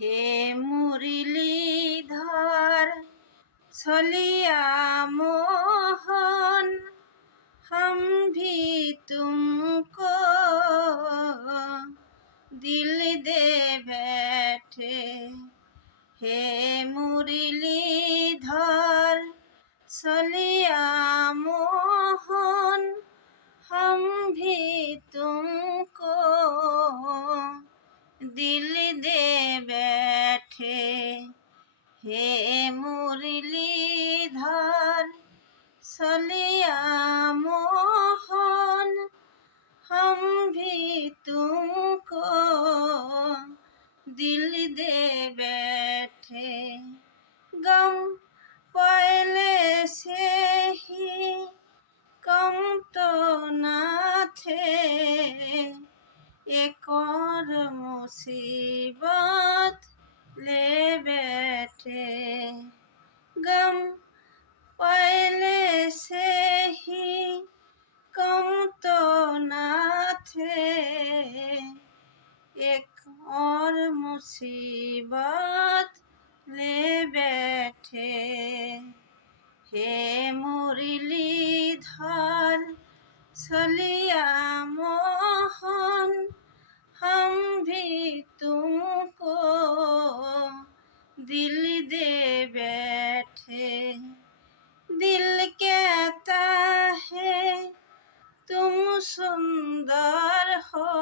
हे मुरलीधर छलिया मोहन, हम भी तुमको दिल दे बैठे। हे मुरलीधर छलिया मोहन, हम भी तुमको दिल दे बैठे। हे मुरलीधर छलिया मोहन, हम भी तुमको दिल दे बैठे। गम पहले से ही कम तो ना थे, एक और मुसीबत ले बैठे। गम पहले से ही कम तो ना थे, एक और मुसीबत ले बैठे। हे मुरलीधर छलिया मोहन, हम भी तुमको दिल दे बैठे। दिल कहता है तुम सुंदर हो,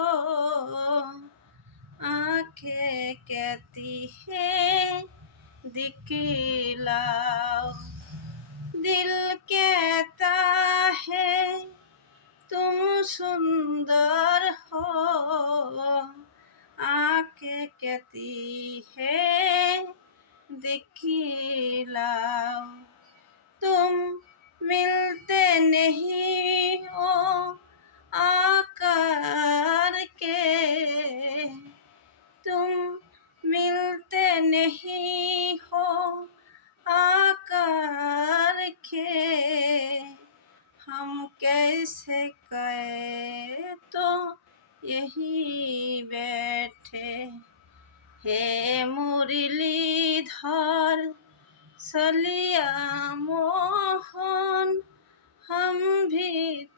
आंखें कहती है दिखलाओ। दिल कहता है तुम सुंदर हो, आंखें कहती है दिखलाओ। तुम मिलते नहीं हो आकर के, तुम मिलते नहीं हो आकर के, हम कैसे कहे तो यही बैठे। हे मुरलीधर छलिया मोहन, हम भी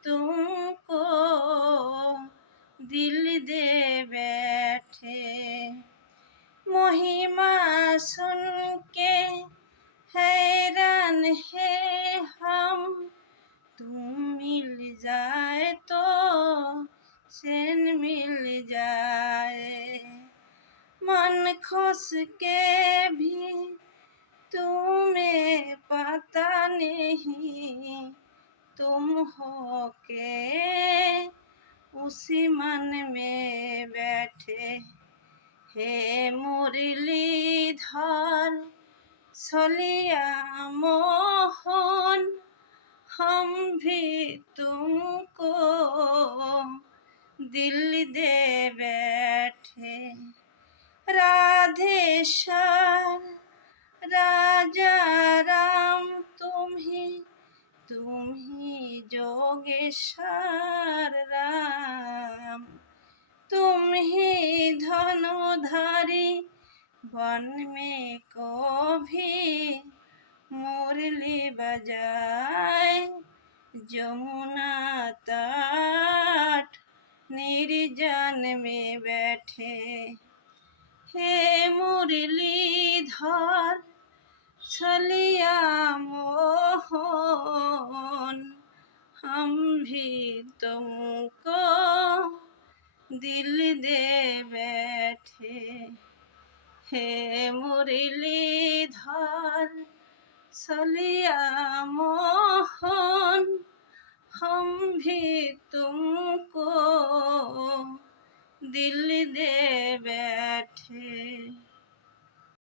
तुमको दिल दे बैठे। महिमा सुन के हैरान है हम, तुम मिल जाए तो चैन मिल जाए। मन खुश के भी तुम्हें पता नहीं, तुम हो के उसी मन में बैठे। हे मुरलीधर छलिया मोहन, हम भी तुमको दिल दे बैठे। राधेश्वर राजा राम तुम ही जोगेश्वर राम, तुम ही धनुधारी वन में को भी मुरली बजाए। जमुना तट निर्जन में बैठे। हे मुरलीधर छलिया मोहन, हम भी तुमको दिल दे बैठे। हे मुरलीधर छलिया मोहन, हम भी तुमको दिल दे बैठे।